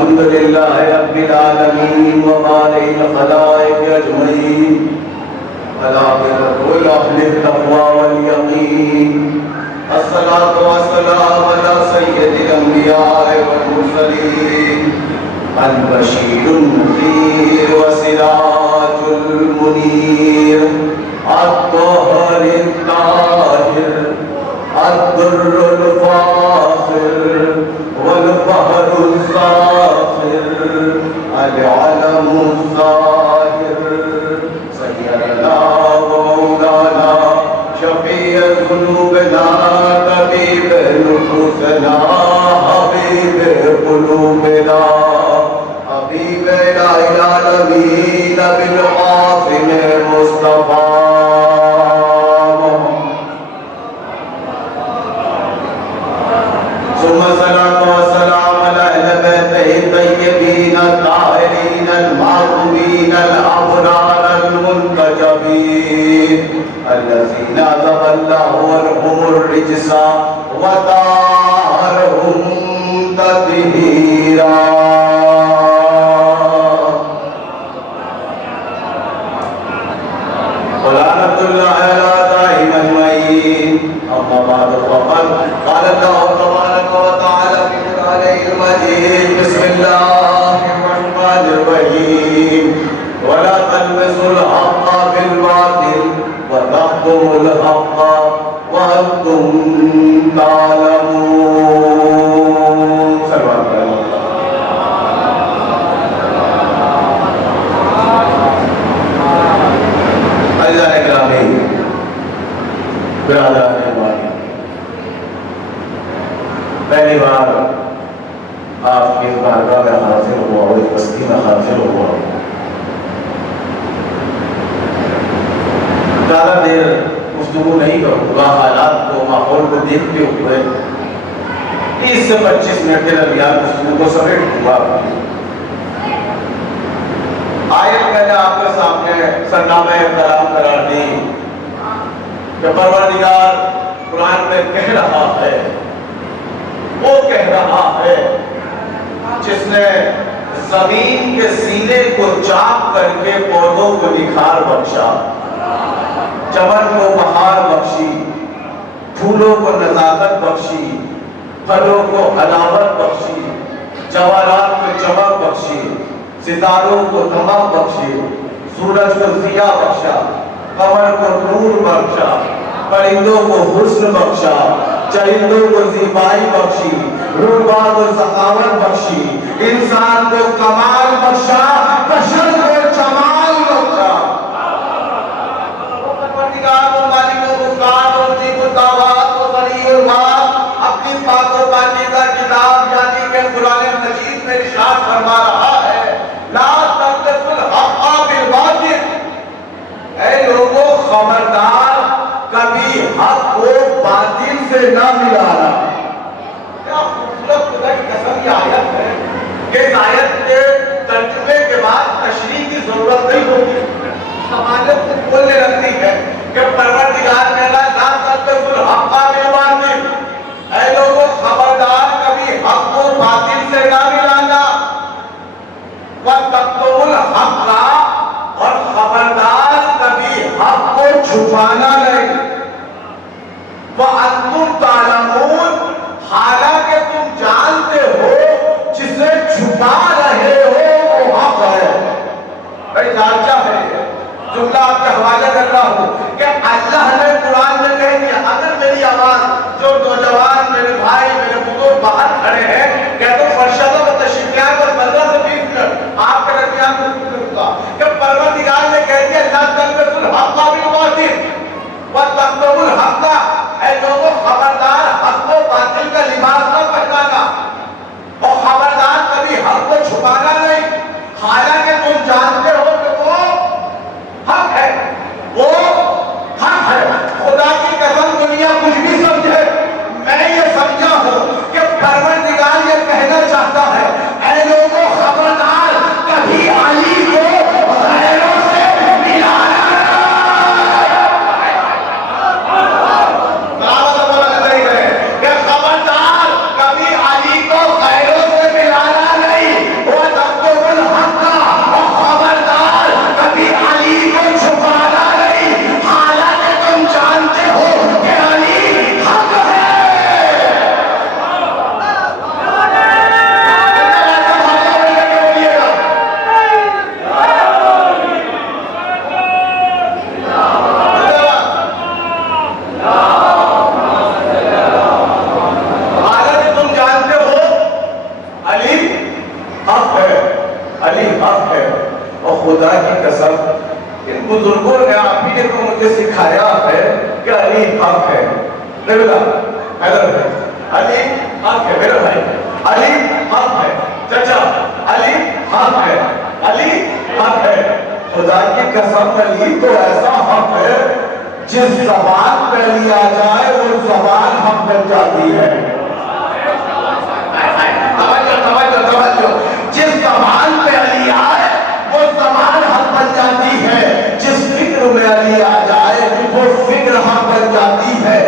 الحمد لله رب العالمين وبارئ الخلائق أجمعين والعاقبة للتقوى واليقين. الصلاة والسلام على سيد الأنبياء والمرسلين البشير النذير وسراج المنير الطاهر الطاهر الدر الفاخر والبحر الزاخر العلم الظاهر سيدنا ومولانا شفيع ذنوبنا طبيب نفوسنا حبيب قلوبنا حبيب العالمين بالقاسم مصطفى. ثم الصلاة والسلام على أهل بيته الطيبين الطاهرين المعصومين الأبرار المنتجبين الذين ذهب الله عنهم الرجس وطهرهم تطهيرا. ولعنة الله على دائم أجمعين. أما بعد فقد قال الله تبارك وتعالى في قرآنه المجيد بسم الله الرحمن الرحيم ولا تلبسوا الحق بالباطل وتكتموا الحق وأنتم تعلمون. صلوا على اللہ اکرامی برادران ہماری، پہلی بار آپ کی اس بارگاہ میں حاضر ہوا اور اس بستی میں حاضر ہوا. زیادہ دیر گفتگو نہیں کروں گا. حالات کو ماحول کو دیکھتے ہوئے 30 سے 25 منٹ کے درمیان گفتگو کو سمیٹ دوں گا. آیت میں نے آپ کے سامنے سرنامہ کلام قرار دی کہ پروردگار قرآن میں کہہ رہا ہے، وہ کہہ رہا ہے جس نے زمین کے سینے کو چاک کر کے پودوں کو نکھار بخشا، چمن کو بہار بخشی، پھولوں کو نزاکت بخشی، پھلوں کو حلاوت بخشی، جواہرات کو چمک بخشی، ستاروں کو دمک بخشی، سورج کو ضیاء بخشا، قمر کو نور بخشا، پرندوں کو حسن بخشا، چرندوں کو زیبائی بخشی، روحاں کو سخاوت بخشی، انسان کو کمال بخشا، بشر کو جمال بخشا. وہ پروردگار و مالک و مختار و مجیب الدعوات و سریع الوعد اپنی پاک و پاکیزہ کتاب یعنی کہ قرآن مجید میں ارشاد فرما رہا ہے لا تلبسوا الحق بالباطل. اے لوگوں خبردار کبھی حق کو باطل سے نہ ملانا. کیا خوبصورت خدا کی قسم یہ آیت ہے کہ اس آیت کے ترجمے کے بعد تشریح کی ضرورت نہیں ہوگی. ہمارے خود بولنے لگتی ہے کہ پروردگار نے لا تلبسوا الحق بالباطل. اے لوگوں خبردار کبھی حق کو باطل سے نہ ملانا. وَتَكْتُمُوا الْحَقَّ اور خبردار کبھی حق کو چھپانا نہیں. وَأَنْتُمْ تَعْلَمُونَ حالانکہ تم جانتے ہو جسے چھپا رہے ہو وہ حق ہے. بھائی جانچہ ہے جملہ آپ کے حوالے کر رہا ہوں کہ اللہ نے قرآن میں کہہ دیا اگر میری آواز جو نوجوان میرے بھائی میرے بزرگ باہر کھڑے ہیں کہ تو فرشتوں کو تشریفیات اور 15 سے 20 منٹ آپ کے درمیان میں ہوگا کہ پروردگار نے کہہ دیا لا تلبسوا الحق بالباطل. خدا کی قسم ان بزرگوں نے آپ ہی نے تو مجھے سکھایا ہے کہ علی حق ہے. حیدر ہے علی حق ہے میرے بھائی, علی حق ہے چچا, علی حق ہے, علی حق ہے. خدا کی قسم علی تو ایسا حق ہے جس زبان پہ علی آ جائے وہ زبان حق بن جاتی ہے. جس زبان پہ علی آئے وہ زبان حق بن جاتی ہے. جس فکر میں علی آ جائے وہ فکر حق بن جاتی ہے.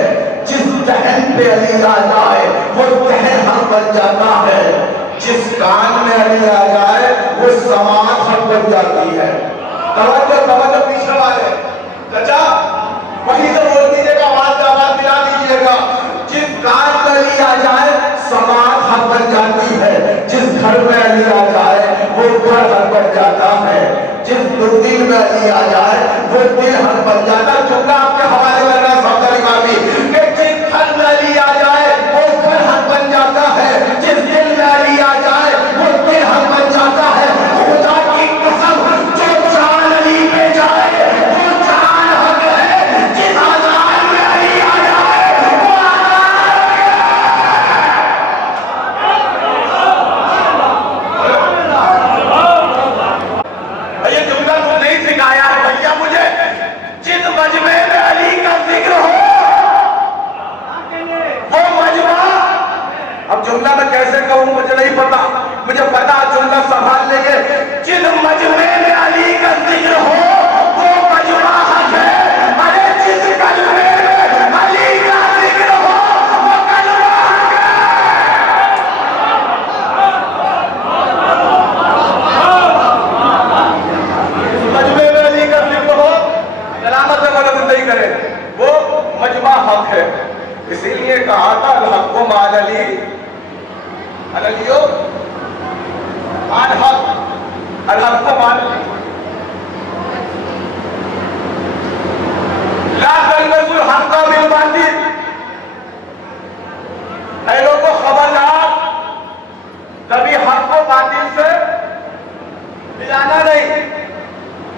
جس ذہن پہ علی آ جائے وہ ذہن حق بن جاتا ہے. جس کان میں علی آ جائے وہ سماعت حق بن جاتی ہے. توجہ پیچھے والے چچا وہیں سے بول دیجیے گا, آواز ملا دیجیے گا. جس کان میں علی آ جائے سماعت حق بن جاتی ہے. جس گھر میں علی آ جائے وہ گھر حق بن جاتا ہے. جس دل میں علی آ جائے وہ دل حق بن جاتا ہے. چونکہ آپ کے حوالے لگ رہا ہے صاحب علی کہ جس گھر میں علی آ جائے وہ گھر حق بن جاتا ہے. جس دل میں علی آ جائے وہ دل حق بن جاتا ہے. خدا کی قسم جو جان علی پہ جائے وہ جان حق ہے. جس آزاد میں علی آ جائے وہ آزاد. یہ جملہ تو نہیں سکھایا ہے بھیا مجھے. جس مجمع میں علی کا ذکر ہو وہ مجمع, اب جملہ میں کیسے کہوں مجھے نہیں پتا, مجھے پتا جملہ سنبھال لیں گے. جس مجمع میں علی کا ذکر ہو وہ مجمع حق ہے. ارے جس کلمے میں علی کا ذکر ہو وہ کلمہ حق ہے. مجمع میں علی کا ذکر ہو علامت سے غلط نہیں کرے وہ مجمع حق ہے. اسی لیے کہا تھا الحق و مال علی, علیو مان حق, الحق و مال علی. لا تلبسوا الحق بالباطل. اے لوگوں خبردار, کبھی حق و باطل سے ملانا نہیں.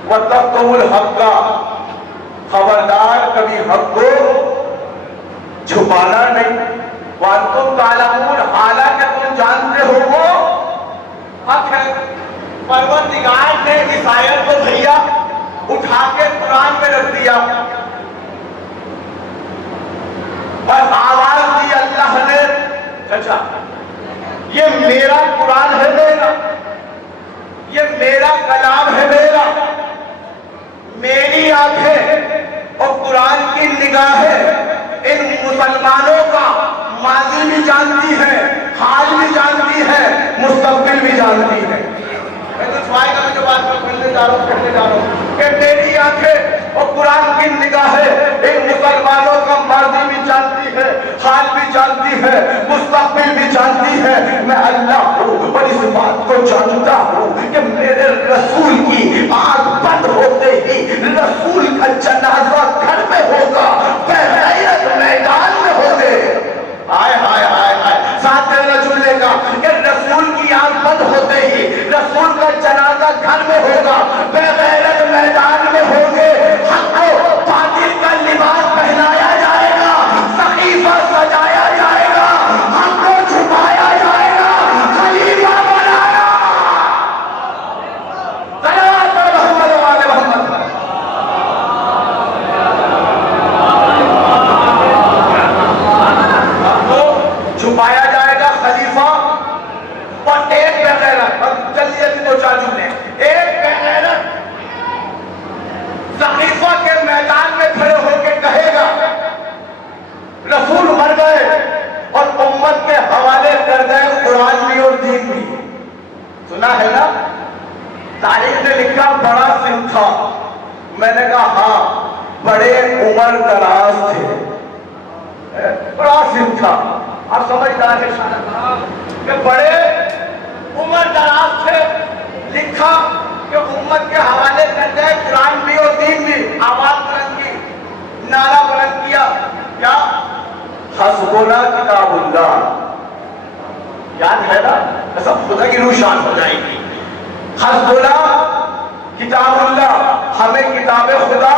وَاتَّقُوا الْحَقَّ, خبردار کبھی حق کو چھپانا نہیں. وَأَنْتُمْ تَعْلَمُونَ, حالانکہ تم جانتے ہو وہ حق ہے. پروردگار نے اس آیت کو بھیا اٹھا کے قرآن میں رکھ دیا اور آواز دی اللہ نے, چچا یہ میرا قرآن ہے, میرا یہ میرا کلام ہے, میرا میری آنکھیں اور قرآن کی نگاہیں ان مسلمانوں کا ماضی بھی جانتی ہے, حال بھی جانتی ہے, مستقبل بھی جانتی ہے. میں تو سوائے گا میں جو بات میں کہنے جا رہا ہوں کہ میری آنکھیں اور قرآن کی نگاہیں ان مسلمانوں کا ماضی بھی جانتی ہے, حال بھی جانتی ہے, مستقبل بھی جانتی ہے. میں اللہ ہوں اور اس بات کو جانتا ہوں کہ میرے رسول کی آنکھ بند ہوتے ہی رسول کا جنازہ گھر میں ہوگا, بغیرت میدان میں ہوگے. آئے ہائے ہائے ہائے, ساتھ دینا جملے کا کہ رسول کی آنکھ بند ہوتے ہی رسول کا جنازہ گھر میں ہوگا, بغیرت میدان میں ہوگے. حق کو باطل کا لباس پہنایا جائے گا, صحیفہ سجایا جائے گا, حق کو چھپایا جائے گا, خلیفہ بنایا. صلوات محمد و آل محمد. چھپایا جائے گا خلیفہ اور ایک بغیرت. اب چلیے دو چار جملے. ایک بغیرت صحیفہ کے میدان میں کھڑے ہو کے کہے گا رسول مر گئے اور امت کے حوالے کر گئے قرآن بھی اور دین بھی. سنا ہے نا, تاریخ نے لکھا بڑا سن تھا. میں نے کہا ہاں بڑے عمر دراز تھے, بڑا سن تھا. آپ سمجھدار ہیں شاید کہ بڑے عمر دراز تھے. لکھا کہ امت کے حوالے کر گئے قرآن بھی اور دین بھی. آواز بلند کی, نعرہ بلند کیا, کیا حسبنا کتاب اللہ. یاد ہے نا, ایسا خدا کی روح شان ہو جائے گی. حسبنا کتاب اللہ، ہمیں کتاب خدا،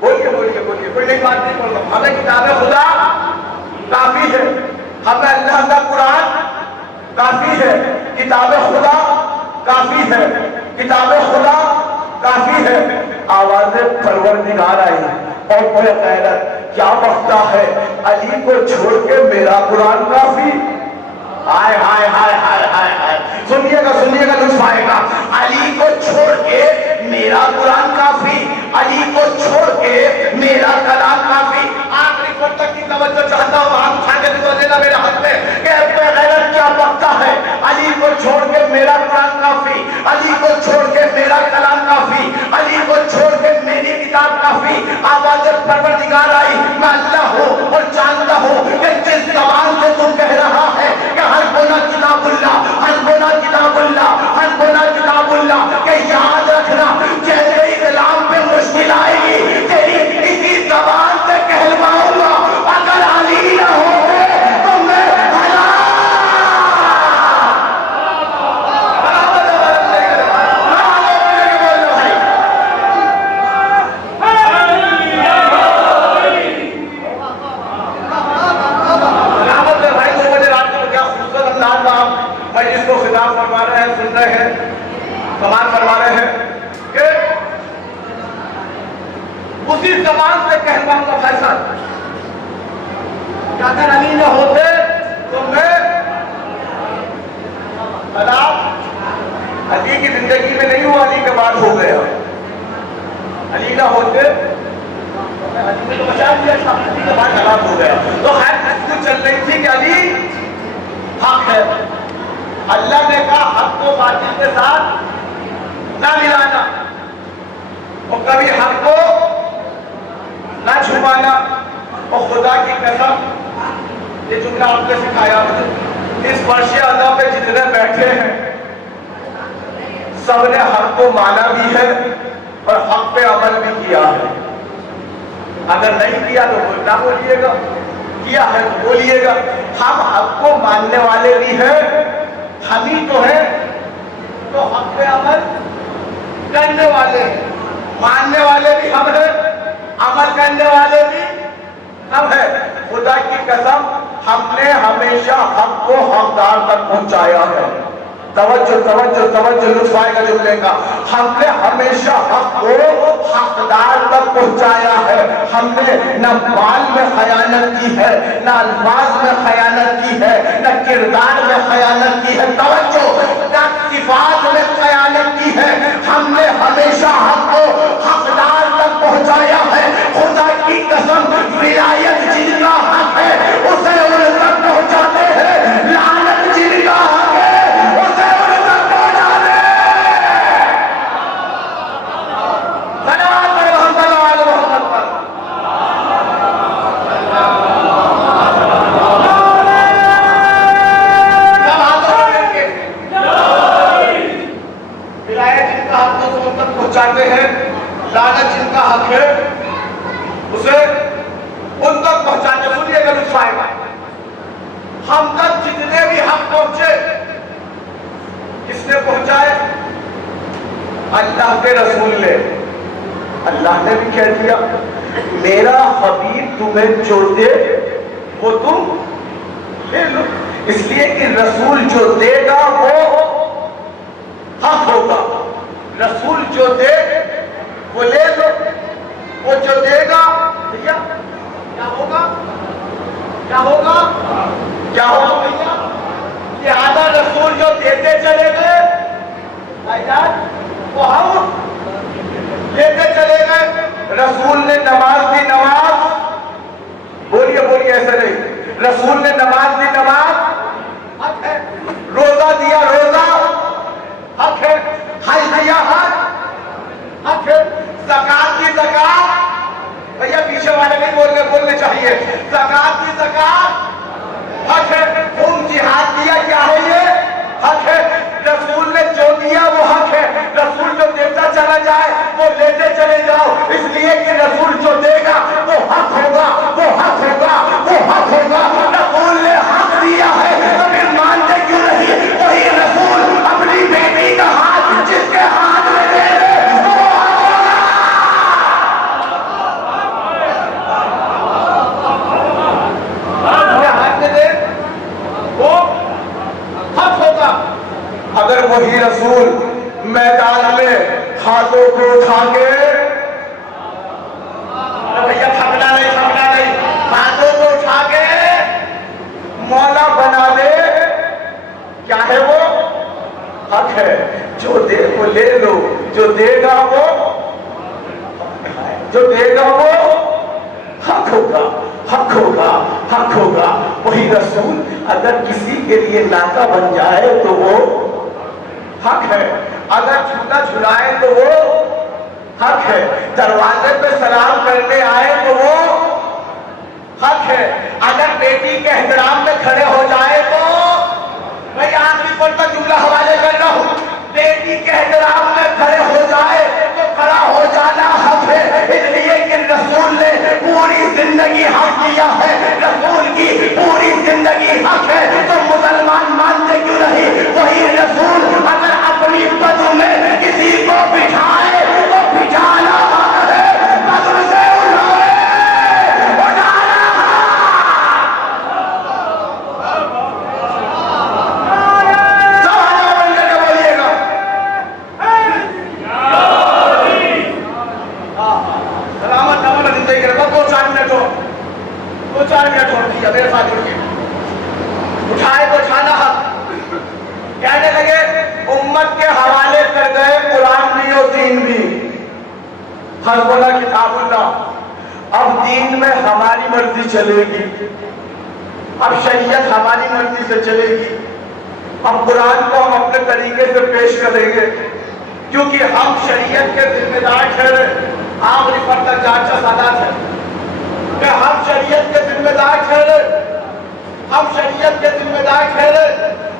بولیے بولیے بولیے، کوئی نئی بات نہیں بول رہا، ہمیں کتاب خدا کافی ہے، ہمیں اللہ کا قرآن کافی ہے، کتاب خدا کافی ہے، کتاب خدا کافی ہے۔ آواز پروردگار آئی اور بے غیرت کیا بکتا ہے، علی کو چھوڑ کے میرا قرآن کافی۔ ہائے ہائے ہائے ہائے ہائے ہائے، سنیے گا لطف آئے گا۔ علی کو چھوڑ کے میرا قرآن کافی، علی کو چھوڑ کے میرا کلام کافی۔ آخری پر تک کی توجہ چاہتا ہوں، ہم کھانے کو دینا میرے ہاتھ میں کہ بے غیرت کیا بکتا ہے، علی کو چھوڑ کے میرا قرآن کافی، علی کو چھوڑ کے میرا کلام کافی، علی کو چھوڑ کے میری کتاب کافی۔ آواز پروردگار آئی، میں اللہ ہوں اور جانتا ہوں کہ جس زبان سے تم کہہ رہا ہے کہ ہر گناہ کتاب اللہ، ہر گناہ کتاب اللہ، ہر گناہ کتاب اللہ، کہ یاد رکھنا جیسے ہی کلام پہ مشکل آئے گی تیری اسی زبان سے کہلواؤں گا، اگر علی نہ ہوتے تو میں جس کو خطاب فرما رہے ہیں، سن رہے ہیں، سماعت فرما رہے ہیں کہ اسی زبان سے کہلواؤں کا فیصلہ کہ اگر علی نہ ہوتے تو میں علی کی زندگی میں نہیں ہوا، علی کے بعد ہو گیا۔ علی نہ ہوتے علی نے تو بچا دیا تھا، علی کے بعد ہلاک ہو گیا۔ تو خیر گفتگو چل رہی تھی کہ علی حق ہے۔ اللہ نے کہا حق کو باطل کے ساتھ نہ ملانا اور کبھی حق کو نہ چھپانا، اور خدا کی قسم یہ جملہ آپ نے سکھایا مجھے، اس فرش اعلیٰ پہ جتنے بیٹھے ہیں سب نے حق کو مانا بھی ہے اور حق پہ عمل بھی کیا ہے۔ اگر نہیں کیا تو نہ بولیے گا، کیا ہے تو بولیے گا۔ ہم حق کو ماننے والے بھی ہیں، ہم ہی تو ہیں تو حق پہ عمل کرنے والے ہیں، ماننے والے بھی ہم ہیں، عمل کرنے والے بھی ہم ہیں۔ خدا کی قسم ہم نے ہمیشہ حق کو حقدار تک پہنچایا ہے۔ توجہ توجہ توجہ، لطف آئے گا جملے کا۔ ہم نے ہمیشہ حق کو حقدار تک پہنچایا ہے۔ ہم نے نہ مال میں خیانت کی ہے، نہ الفاظ میں خیانت کی ہے، نہ کردار میں خیانت کی ہے، توجہ نہ صفات میں خیانت کی ہے۔ ہم نے ہمیشہ حق کو حقدار تک پہنچایا ہے۔ خدا کی قسم ولایت جن کا حق ہے اسے ان تک پہنچاتے ہیں، لعنت جن کا حق ہے چاہتے ہیں، لعنت جن کا حق ہے اسے ان تک پہنچانے۔ سنیے گا لطف آئے گا، ہم تک جتنے بھی حق پہنچے کس نے پہنچائے؟ اللہ کے رسول نے۔ اللہ نے بھی کہہ دیا میرا حبیب تمہیں جو دے وہ تم لے لو، اس لیے کہ رسول جو دے گا وہ حق ہوگا، رسول جو دے وہ لے لو، وہ جو دے گا بھیا کیا ہوگا، کیا ہوگا، کیا ہوگا بھیا؟ لہذا رسول جو دیتے چلے گئے بھائی جان وہ ہم لیتے چلے گئے۔ رسول نے نماز دی نماز، بولیے بولیے ایسے نہیں، رسول نے نماز دی نماز حق ہے، روزہ دیا روزہ حق ہے، حج دیا حج حق ہے، زکات کی زکات، بھیا پیچھے والے نہیں بولنے چاہیے، زکات کی زکات حق ہے، خون جہاد دیا کیا ہے یہ حق ہے۔ رسول نے جو دیا وہ حق ہے، رسول جو دیتا چلا جائے وہ لیتے چلے جاؤ، اس لیے کہ رسول جو دے گا وہ حق ہوگا، وہ حق ہوگا، وہ حق ہوگا۔ رسول نے حق دیا ہے تو پھر مانتے کیوں نہیں؟ وہی رسول اپنی بیٹی کا ہاتھ جس کے ہاتھ میں وہی رسول میدان میں ہاتھوں کو اٹھا کے بھیا تھکنا نہیں ہاتھوں کو اٹھا کے مولا بنا دے. کیا ہے وہ؟ حق ہے. جو دے وہ لے لو, جو دے گا وہ حق ہوگا, حق ہوگا, حق ہوگا. وہی رسول اگر کسی کے لیے ناکا بن جائے تو وہ حق ہے, اگر جھولا جھلائے تو وہ حق ہے, دروازے پہ سلام کرنے آئے تو وہ حق ہے, اگر بیٹی کے احترام میں کھڑے ہو جائے تو میں آخری پر کا جملہ حوالے کر رہا ہوں, بیٹی کے احترام میں کھڑے ہو جائے تو کھڑا ہو جانا حق ہے. اس لیے کہ رسول نے پوری زندگی حق دیا ہے, رسول کی پوری زندگی حق ہے, تو مسلمان مانتے کیوں نہیں؟ وہی رسول اگر اپنی پدو میں کسی کو بٹھائے تو بٹھانا حق ہے, پدو سے اٹھائے اٹھانا. سوالہ بن کر کے بولیے گا. سلامت نمبر زندگی کے رکھو, 2-4 منٹ ہو دیا میرے ساتھ جڑ کے. اٹھائے تو اٹھانا حق. کہنے لگے امت کے حوالے کر گئے قرآن بھی اور دین بھی. حسبنا کتاب اللہ. اب دین میں ہماری مرضی چلے گی, اب شریعت ہماری مرضی سے چلے گی. اب قرآن کو ہم اپنے طریقے سے پیش کریں گے کیونکہ ہم شریعت کے ذمہ دار ٹھہرے. عام رفت تک جانچہ سادات ہے کہ ہم شریعت کے ذمہ دار ٹھہرے, ہم شریعت کے ذمہ دار ٹھہرے.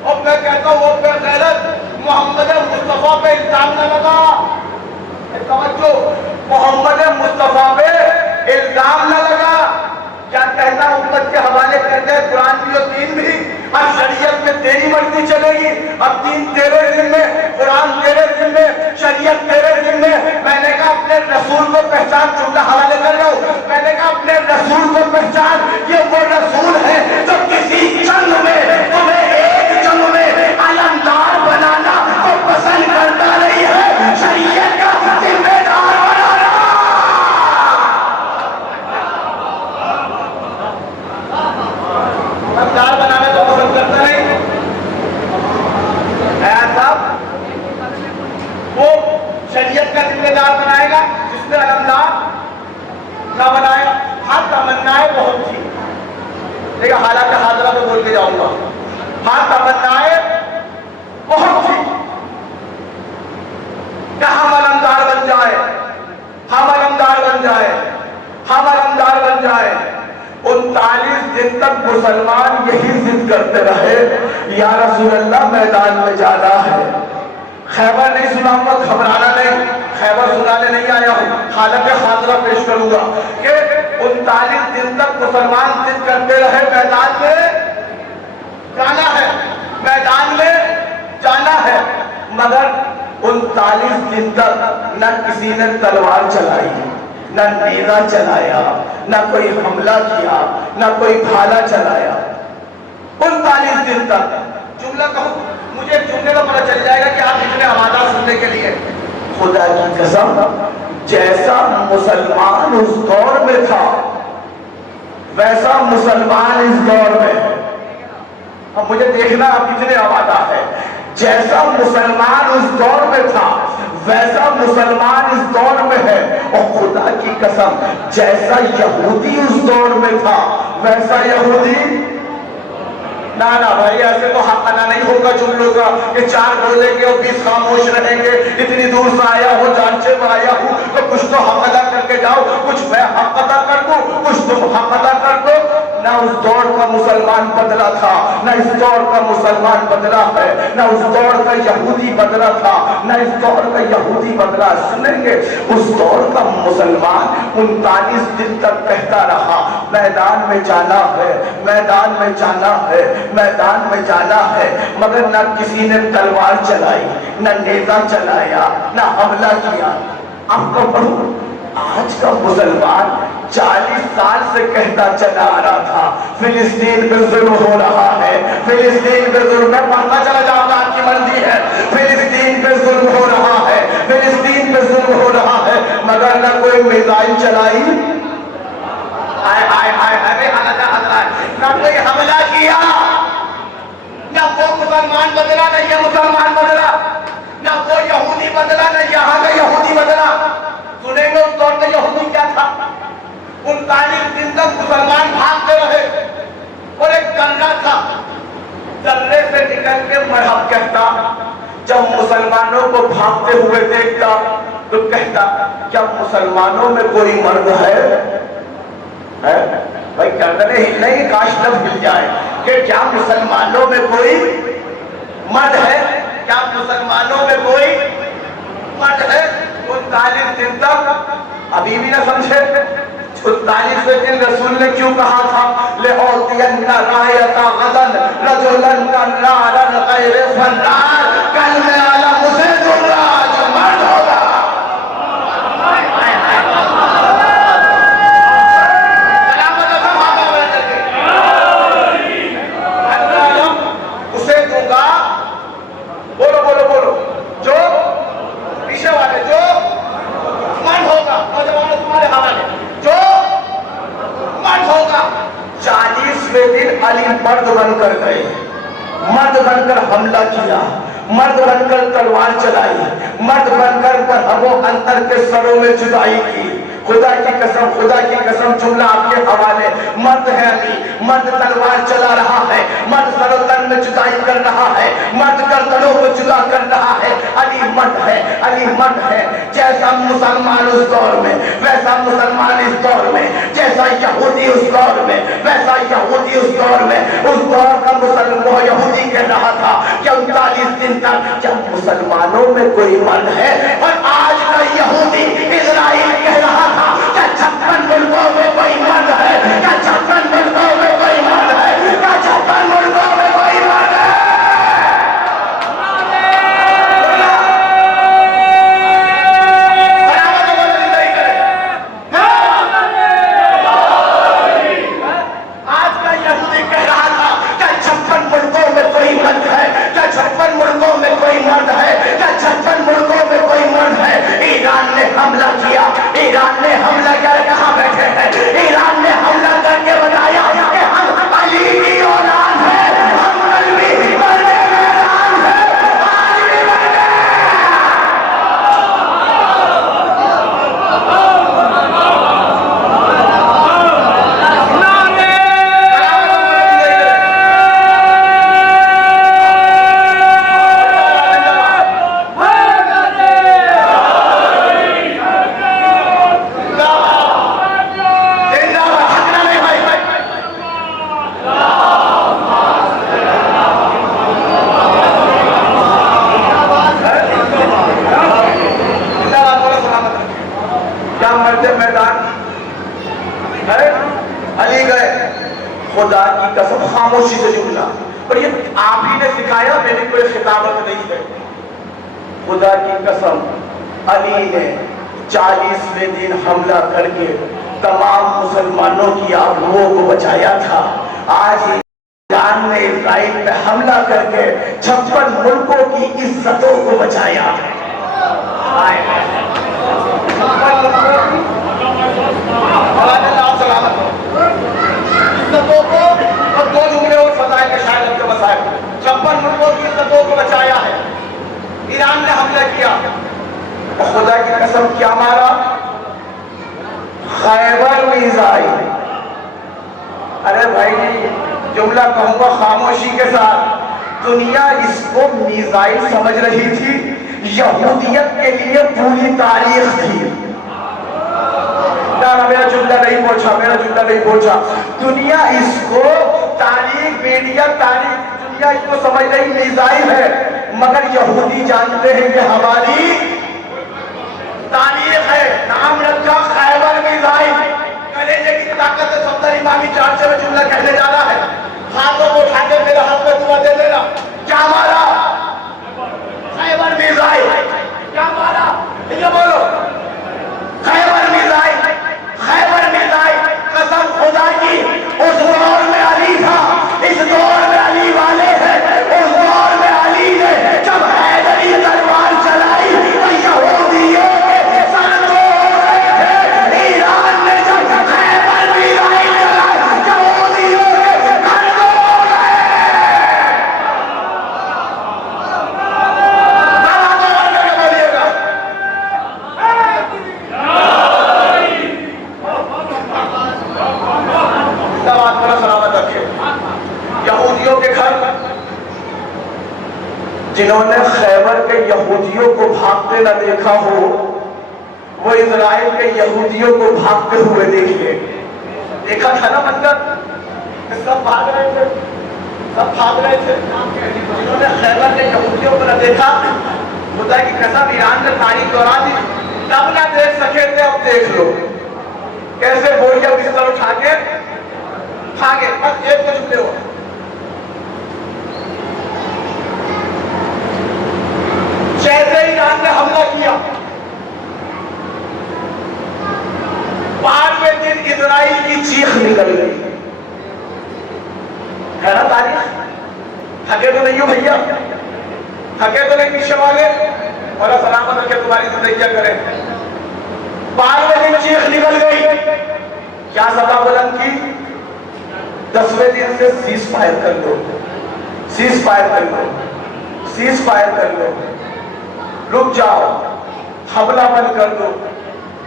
اور میں کہتا ہوں وہ بے غیرت محمد مصطفیٰ پہ الزام نہ لگا. توجہ, محمد مصطفیٰ پہ الزام نہ لگا. کیا کہنا امت کے حوالے کر دے قرآن بھی اور دین بھی. اب شریعت میں تیری مرضی چلے گی, اب دین تیرے ذمے, قرآن تیرے ذمے, شریعت تیرے ذمے. میں نے کہا اپنے رسول کو پہچان, جملہ حوالے کر رہا ہوں, میں نے کہا اپنے رسول کو پہچان. یہ وہ رسول ہے جو کسی جنگ میں تمہیں ایک جنگ میں علمدار بنانا کو پسند کرتا نہیں ہے, شریعت کا ذمہ دار بنانا. علمدار بنانا تو پسند کرتا نہیں. وہ شریعت کا ذمہ دار بنائے گا جس نے علمدار نہ بنایا. ہاں تمنائیں بہت تھی, لیکن حالات حاضرہ تو بول کے جاؤں گا. ہاں تمنائیں بہت تھی کہ ہم علمدار بن جائے, ہم علمدار بن جائے, ہم علمدار بن جائے. 39 دن تک مسلمان یہی ضد کرتے رہے, یا رسول اللہ میدان میں جانا ہے. خیبر نہیں سناؤں گا, گھبرانا نہیں, خیبر سنانے نہیں آیا ہوں, حالت حاضرہ پیش کروں گا کہ 39 دن تک مسلمان ضد کرتے رہے میدان میں جانا ہے, میدان میں جانا ہے. مگر 39 دن تک نہ کسی نے تلوار چلائی, نہ نیزہ چلایا, نہ کوئی حملہ کیا, نہ کوئی بھالا چلایا. 39 دن تک. جملہ کہوں, مجھے جملے کا پتہ چل جائے گا کہ آپ اتنے آوازات سننے کے لیے. خدا کی قسم, جیسا مسلمان اس دور میں تھا ویسا مسلمان اس دور میں ہے. اب مجھے دیکھنا آپ کتنے آوازات ہیں. جیسا مسلمان اس دور میں تھا ویسا مسلمان اس دور میں ہے. اور خدا کی قسم, جیسا یہودی اس دور میں تھا ویسا یہودی. نا بھائی, ایسے تو حق ادا نہیں ہوگا جملوں کا کہ 4 بولیں گے اور 20 خاموش رہیں گے. اتنی دور سے آیا ہوں, جانچے میں آیا ہوں, تو کچھ تو حق ادا کر کے جاؤ, کچھ میں حق ادا کر دوں, کچھ تم حق ادا کر دو. نہ اس دور کا مسلمان بدلا تھا, نہ اس دور کا مسلمان بدلا ہے, نہ اس دور کا یہودی بدلا تھا, نہ اس دور کا یہودی بدلا. سنیں گے, اس دور کا مسلمان 39 دن تک کہتا رہا میدان میں جانا ہے, میدان میں جانا ہے, میدان میں جانا ہے. مگر نہ کسی نے تلوار چلائی, نہ نیزہ چلایا, نہ حملہ کیا. آپ کو پڑھو, آج کا مسلمان 40 سال سے کہتا چلا آ رہا تھا فلسطین پہ ظلم ہو رہا ہے, فلسطین پہ ظلم. میں پڑھتا چلا جاؤں گا, آپ کی مرضی ہے. فلسطین پہ ظلم ہو رہا ہے، فلسطین پہ ظلم ہو رہا ہے، مگر نہ کوئی میزائل چلائی، نہ کوئی حملہ کیا، نہ وہ مسلمان بدلا، نہ یہ مسلمان بدلا، نہ وہ یہودی بدلا، نہ یہاں کا یہودی بدلا۔ سنیں گے اس دور میں یہودی کیا تھا؟ 39 دن تک مسلمان بھاگتے رہے، اور ایک درہ تھا، درے سے نکل کے مرحب کہتا، جب مسلمانوں کو بھاگتے ہوئے دیکھتا تو کہتا کیا مسلمانوں میں کوئی مرد ہے؟ بھائی گردنیں ہل نہیں، کاش لفظ مل جائے کہ کیا مسلمانوں میں کوئی مرد ہے؟ کیا مسلمانوں میں کوئی مرد ہے؟ 39 دن تک ابھی بھی نہ سمجھے۔ 39ویں دن رسول نے کیوں کہا تھا لِأُعْطِيَنَّ رَایَةَ غَدًا رَجُلًا كَرَّارًا غَیْرَ فَرَّارٍ، کل میں عالم اسے دوں گا جو مرد ہوگا۔ اسے دوں گا، بولو بولو بولو، جو پیچھے والے جو مرد ہوگا، نوجوانوں تمہارے حوالے، جو مرد ہوگا۔ 40ویں دن علی مرد بن کر گئے، مرد بن کر حملہ کیا، مرد بن کر تلوار چلائی، مرد بن کر مرحب و انتر کے سروں میں جدائی کی۔ خدا کی قسم جملہ آپ کے حوالے، مرد ہے علی، مرد تلوار چلا رہا ہے، مرد سر و تن میں جدائی کر رہا ہے، مرد گردنوں کو جدا کر رہا ہے۔ علی مرد ہے، علی مرد ہے۔ جیسا مسلمان اس دور میں ویسا مسلمان اس دور میں، جیسا یہودی اس دور میں ویسا یہودی اس دور میں۔ اس دور کا مسلمان یہودی کہہ رہا تھا کہ 39 دن تک جب مسلمانوں میں کوئی مرد ہے، اور آج کا یہودی اسرائیل کہہ رہا تھا کیا 56 ملکوں میں کوئی مرد ہے؟ کیا 56 ملکوں میں کوئی مرد ہے؟ کیا 56 ملکوں میں کوئی مرد ہے؟ آج کا یہودی کہہ رہا تھا کیا 56 ملکوں میں کوئی مرد ہے؟ کیا 56 ملکوں میں کوئی مرد ہے؟ کیا 56 ملکوں میں کوئی مرد ہے؟ ایران نے حملہ کیا، ایران نے حملہ کر کہاں بیٹھے ہیں؟ ایران نے حملہ کر کے بتایا کہ ہم علی کی اولاد ہیں، ہم علوی مرنے میں اعلان ہے، آج بھی مرنے خدا کی قسم خاموشی سے جملہ، اور یہ آپ ہی نے سکھایا، میری کوئی خطابت نہیں ہے۔ خدا کی قسم علی نے 40ویں دن حملہ کر کے تمام مسلمانوں کی آبروؤں کو بچایا تھا۔ آج ایران نے اسرائیل پہ حملہ کر کے 56 ملکوں کی عزتوں کو بچایا ہے۔ عزتوں کو، اور 2 جملے اور فضائل کے شاید کے مسائل، 56 ملکوں کی عزتوں کو بچایا ہے۔ ایران نے حملہ کیا، خدا کی قسم کیا مارا؟ خیبر میزائل۔ ارے بھائی جملہ کہوں گا خاموشی کے ساتھ، دنیا اس کو میزائل سمجھ رہی تھی، یہودیت کے لیے پوری تاریخ تھی۔ میرا جملہ نہیں پہنچا، دنیا اس کو تاریخ، میڈیا تاریخ، دنیا اس کو سمجھ رہی میزائل ہے، مگر یہودی جانتے ہیں کہ ہماری تاریخ ہے، نام رکھا خیبر میزائل۔ کلیجے کی طاقت ہے، 70 امامی چارچے میں جملہ کہنے جا رہا ہے، ہاتھوں کو اٹھا کے میرے ہاتھ میں دعا دے دینا۔ کیا مارا؟ خیبر میزائل۔ کیا مارا؟ یہ بولو، خیبر میزائل، خیبر میزائل۔ قسم خدا کی اس دور میں علی تھا، اس دور میں علی والے ہیں، اس دور میں علی نے جب حیدری جنہوں نے خیبر کے یہودیوں کو بھاگتے نہ دیکھا ہو وہ اسرائیل کے یہودیوں کو بھاگتے ہوئے دیکھے. دیکھا تھا نا منظر، سب بھاگ رہے تھے، سب بھاگ رہے تھے. جنہوں نے خیبر کے یہودیوں کو نہ دیکھا، خدا کی قسم ایران نے تاریخ دورا دی، تب نہ دیکھ سکے تھے، اب دیکھ لو کیسے بوریاں بستر اٹھا کے بھاگے. بس ایک تو جملے ہو. جیسے ایران نے حملہ کیا، 5ویں دن اسرائیل کی چیخ نکل گئی. ہے نا تاریخ؟ تھکے تو نہیں ہو بھیا؟ تھکے تو نہیں پیچھے والے؟ اور سلامت رکھے تمہاری زندگیاں کریں. 5ویں دن چیخ نکل گئی. کیا صدا بلند کی؟ 10ویں دن سے سیز فائر کر لو، سیز فائر کر لو، سیز فائر کر لو، رک جاؤ، حملہ بند کر دو،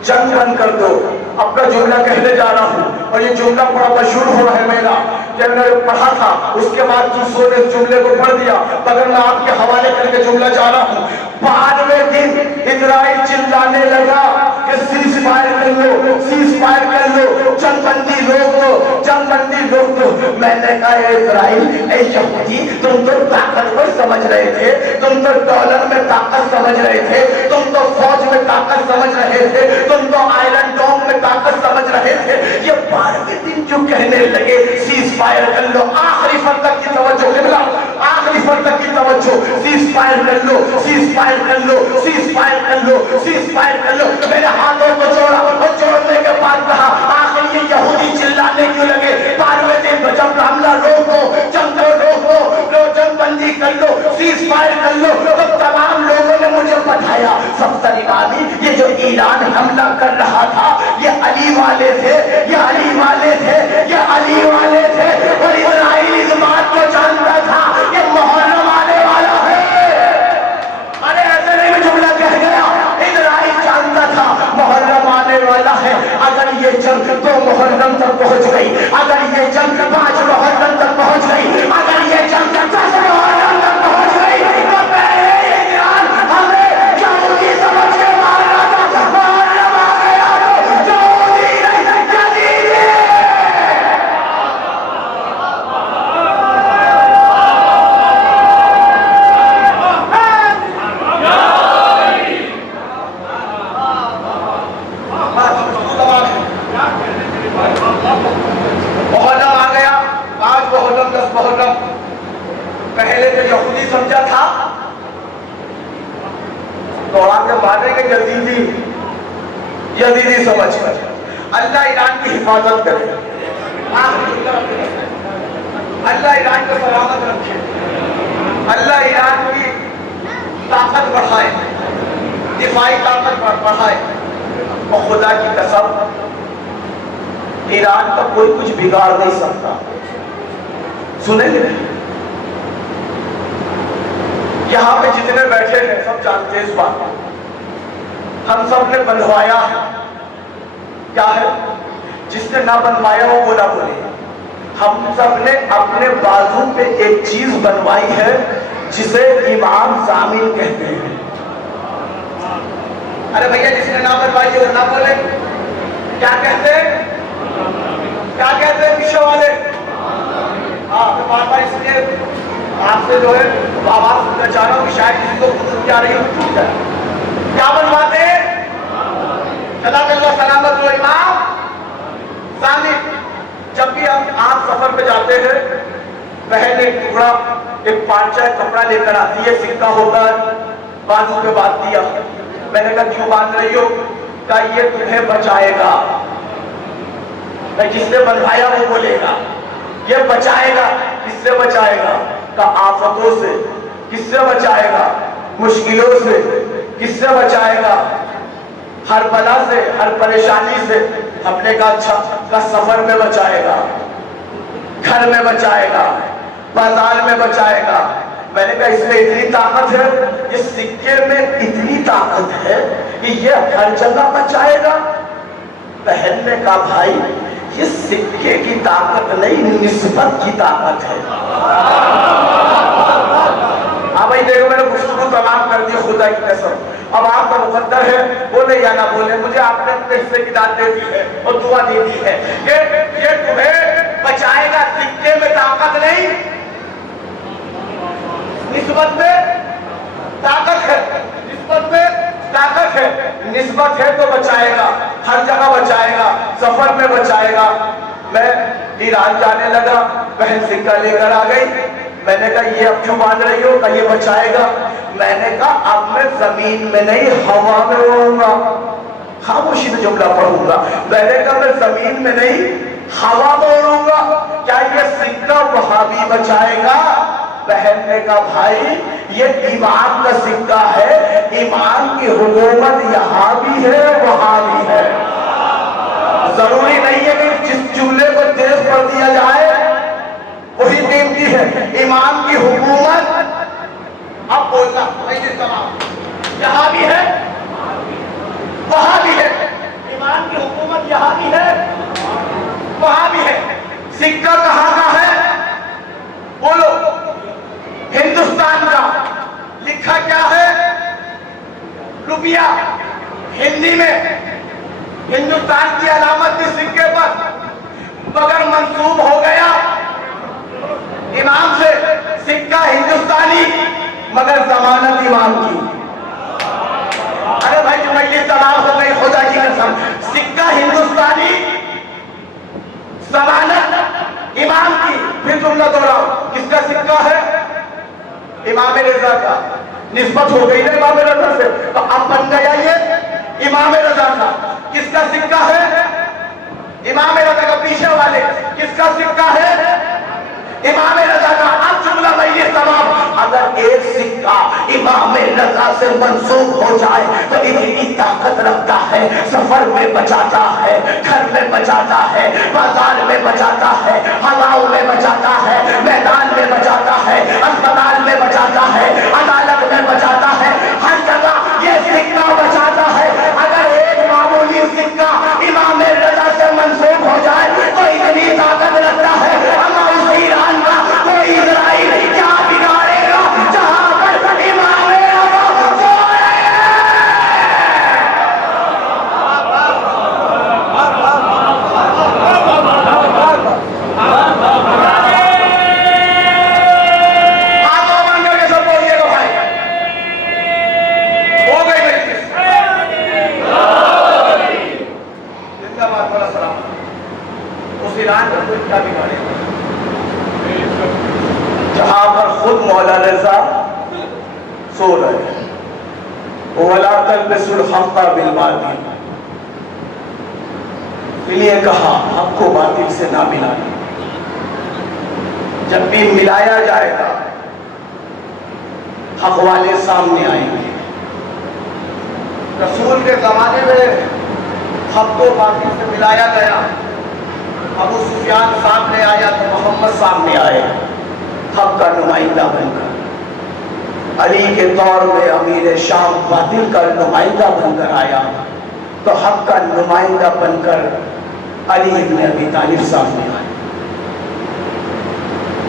جنگ بند کر دو. اپنا جملہ کہنے جا رہا ہوں اور یہ جملہ بڑا مشہور ہوا ہے میرا، جب میں نے پڑھا تھا اس کے بعد دوسروں نے اس جملے کو پڑھ دیا، مگر میں آپ کے حوالے کر کے جملہ جا رہا ہوں. 5ویں دن اسرائیل چلانے لگا کہ سیز فائر کر لو، سیز فائر کر لو، جنگ بندی روک دو، جنگ بندی روک دو. میں نے کہا اے اسرائیل، اے یہودی، تم تو طاقتور سمجھ رہے تھے، تم تو ڈالر میں طاقت سمجھ رہے تھے، تم تو فوج میں طاقت سمجھ رہے تھے، تم تو آئرن ڈوم میں طاقت سمجھ رہے تھے. یہ 12ویں دن جو کہنے لگے سیز فائر کر لو، آخری فرد تک کی توجہ قبلہ، آخری فرد تک کی توجہ، سیز فائر کر لو، سیز فائر کر لو، سیز فائر کر لو، سیز فائر کر لو. میرے ہاتھوں کو جوڑا اور جوڑنے کے بعد کہا آخر یہ یہودی چلانے کیوں لگے؟ 12ویں دن جب حملہ روکو، جنگ کو روکو، لو جنگ بندی کر لو، سیز فائر کر لو. تو تمام لوگوں نے مجھے بتایا سفتر امامی یہ جو ایران حملہ کر رہا تھا یہ علی والے تھے، یہ علی والے تھے، یہ علی والے تھے. اور اسرائیل اس بات کو جانتا تھا یہ محرم آنے والا ہے. ارے ایسے نہیں میں جملہ کہہ گیا، اسرائیل جانتا تھا محرم آنے والا ہے. اگر یہ جنگ 2 محرم تک پہنچ گئی، اگر یہ جنگ 5 محرم تک پہنچ گئی، اگر یہ جنگ 10 محرم تک پہنچ گئی، تو پہلے ایران ہمیں یہودی سمجھ کے مار رہا تھا. محرم آ گیا تو یہودی نہیں یزیدی. محرم آ گیا، 5 محرم 10 محرم. پہلے تو یہودی سمجھا تھا، دوڑا کے مارے گے یزیدی، یزیدی سمجھ کر. اللہ ایران کی حفاظت کرے، اللہ ایران کو سلامت رکھے، اللہ ایران کی طاقت بڑھائے، دفاعی طاقت بڑھائے. اور خدا کی قسم ایران کا کوئی کچھ بگاڑ نہیں سکتا. سنیں گے یہاں پہ جتنے بیٹھے ہیں سب جانتے ہیں اس بات کو. ہم سب نے بنوایا ہے، کیا ہے؟ جس نے نہ بنوایا وہ نہ بولے. ہم سب نے اپنے بازو پہ ایک چیز بنوائی ہے جسے امام ضامن کہتے ہیں. ارے بھیا جس نے نہ بنوائی ہے وہ نہ بولے. کیا کہتے ہیں؟ کیا کہتے ہیں پیچھے والے؟ ہاں میں بار بار اس لیے آپ سے جو ہے آواز سننا چاہ رہا ہوں کہ شاید کسی کو خود کیا رہی ہو ٹوٹ جائے. کیا بنواتے ہیں؟ جزاک اللہ سلامت ہو امام ضامن. جب بھی ہم آپ سفر پہ جاتے ہیں بہن ایک ٹکڑا ایک پانچہ کپڑا لے کر آتی ہے، سکہ ہوتا ہے، بازو پہ باندھ دیا. میں نے کہا کیوں باندھ رہی ہو؟ کہا یہ تمہیں بچائے گا. جس نے بنوایا وہ بولے گا یہ بچائے گا. کس سے بچائے گا؟ کہا آفتوں سے. کس سے بچائے گا؟ مشکلوں سے. کس سے بچائے گا؟ ہر بلا سے، ہر پریشانی سے. ہم نے کہا اچھا، کا سفر میں بچائے گا، گھر میں بچائے گا، بازار میں بچائے گا. میں نے کہا اس میں اتنی طاقت ہے، اس سکے میں اتنی طاقت ہے کہ یہ ہر جگہ بچائے گا. بہن نے کہا بھائی یہ سکے کی طاقت نہیں، نسبت کی طاقت ہے. ہاں بھائی دیکھو میں نے یا نہ بولے، مجھے آپ نے اپنے حصے کی داد دے دی ہے اور دعا دے دی ہے کہ یہ تمہیں بچائے گا، سکے میں طاقت نہیں، نسبت میں طاقت ہے، نسبت میں طاقت ہے، نسبت ہے تو بچائے گا، ہر جگہ بچائے گا، سفر میں بچائے گا۔ میں ایران جانے لگا، بہن سکہ لے کر آ گئی، میں نے کہا یہ اب کیوں باندھ رہی ہو؟ کہ یہ بچائے گا۔ میں نے کہا اب میں زمین میں نہیں ہوا میں اڑوں گا، خاموشی میں جملہ پڑھوں گا، میں نے کہا میں زمین میں نہیں ہوا میں اڑوں گا، کیا یہ سکہ وہاں بھی بچائے گا؟ بہن نے کہا بھائی یہ ایمان کا سکہ ہے، ایمان کی حکومت یہاں بھی ہے وہاں بھی ہے، ضروری نہیں ہے کہ جس جملے کو تیز پڑھ دیا جائے وہی قیمتی ہے۔ ایمان کی حکومت اب بولنا یہاں بھی ہے وہاں بھی ہے، ایمان کی حکومت یہاں بھی ہے وہاں بھی ہے۔ سکہ کہاں کا ہے بولو؟ ہندوستان کا، لکھا کیا ہے؟ روپیہ، ہندی میں ہندوستان کی علامت تھی سکے پر، مگر منسوب ہو گیا امام سے، سکہ ہندوستانی مگر ضمانت امام کی۔ ارے بھائی جو مجلس تمام ہو گئی خدا کی قسم، سکہ ہندوستانی ضمانت امام کی۔ پھر جملہ دوہراؤ، کس کا سکہ ہے؟ امام رضا کا، نسبت ہو گئی نا امام رضا سے، تو اب بن گیا یہ امام رضا کا۔ کس کا سکہ ہے؟ امام رضا کا۔ پیچھے والے کس کا سکہ ہے؟ امام رضا کا۔ اب جملہ مجلس تمام، اگر ایک سکہ امام رضا سے منسوب ہو جائے تو اتنی طاقت رکھتا ہے، سفر میں بچاتا ہے، گھر میں بچاتا ہے، بازار میں بچاتا ہے، ہواؤں میں بچاتا ہے، میدان میں بچاتا ہے، اسپتال میں بچاتا ہے، عدالت میں بچاتا ہے، ہر جگہ یہ سکہ بچاتا ہے۔ اگر ایک معمولی سکہ امام رضا سے منسوب ہو جائے تو اتنی طاقت رکھتا ہے، اما اس ایران کا کوئی اسرائیل کیا بگاڑے گا جہاں پر امام رضا سو رہے ہیں۔ ہاتھوں بن کر کے سب بولیے گا بھائی، ہو گئی مجلس۔ زندہ باد والا سلام۔ اس ایران کا کوئی کیا بگاڑے گا جہاں پر خود مولا رضا سو رہے ہیں۔ وَلَا تَلْبِسُوا الْحَقَّ بِالْبَاطِلِ، اس لیے کہا حق کو باطل سے نہ ملانا۔ جب بھی ملایا جائے گا حق والے سامنے آئیں گے۔ رسول کے زمانے میں حق کو باطل سے ملایا گیا، ابو سفیان سامنے آیا تو محمد سامنے آئے حق کا نمائندہ بن کر۔ علی کے دور میں امیر شام باطل کا نمائندہ بن کر آیا تو حق کا نمائندہ بن کر علی ابن ابی طالب سامنے آئے۔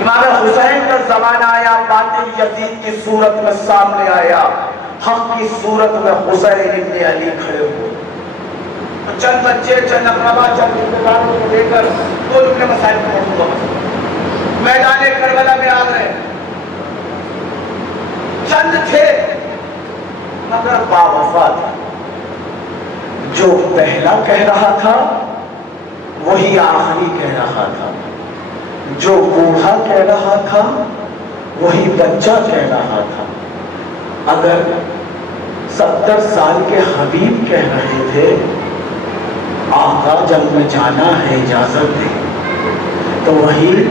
امام حسین کا زمانہ آیا، باطل یزید کی صورت میں سامنے آیا، حق کی صورت میں حسین ابن علی کھڑے ہوئے۔ چند بچے، چند اقربا، چند رشتہ داروں کو لے کر دو اپنے مسائل کو پڑھوں گا۔ میدان کربلا میں آ گئے، چند تھے مگر باوفا تھا۔ جو پہلا کہہ رہا تھا وہی آخری کہہ رہا تھا، جو بوڑھا کہہ رہا تھا وہی بچہ کہہ رہا تھا۔ اگر 70 سال کے حبیب کہہ رہے تھے آقا جنگ میں جانا ہے اجازت دے، تو وہی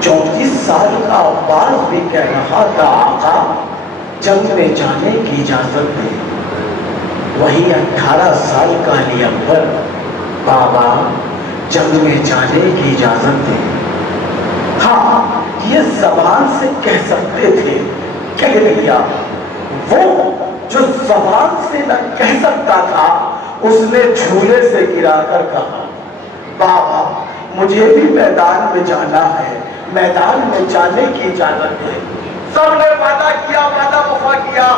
34 سال کا عباس بھی کہہ رہا تھا آقا جنگ میں جانے کی اجازت دے، وہی 18 سال کا علی اکبر بابا جنگ میں جانے کی اجازت دے۔ ہاں یہ زبان سے کہہ سکتے تھے، کہہ لیا۔ وہ جو زبان سے نہ کہہ سکتا تھا اس نے جھولے سے گرا کر کہا بابا مجھے بھی میدان میں جانا ہے، میدان میں جانے کی اجازت ہے۔ سب نے وعدہ کیا، وعدہ وفا کیا۔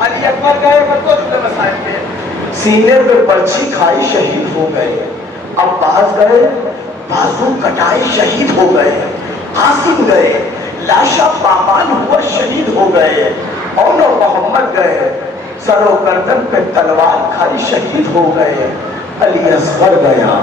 علی اکبر گئے بچوں سے مسائل تھے، سینے پہ پرچھی کھائی شہید ہو گئے، عباس گئے بازو کٹائے شہید ہو گئے، قاسم گئے لاشا پامال ہوا شہید ہو گئے، اور محمد گئے سر و گردن پہ تلوار کھائی شہید ہو گئے، علی اصغر گیا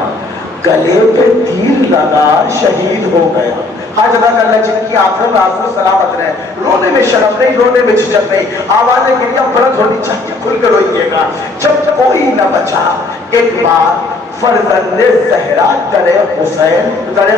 گلے پہ تیر لگا شہید ہو گیا۔ ہاں جزاک اللہ، جن کی آنکھوں میں آنسو سلامت رہے، رونے میں شرم نہیں، رونے میں جھجک نہیں، آوازیں گریہ بلند ہونی چاہیے، کھل کے روئیے گا۔ جب کوئی نہ بچا ایک بار فرزند زہرا در حسین در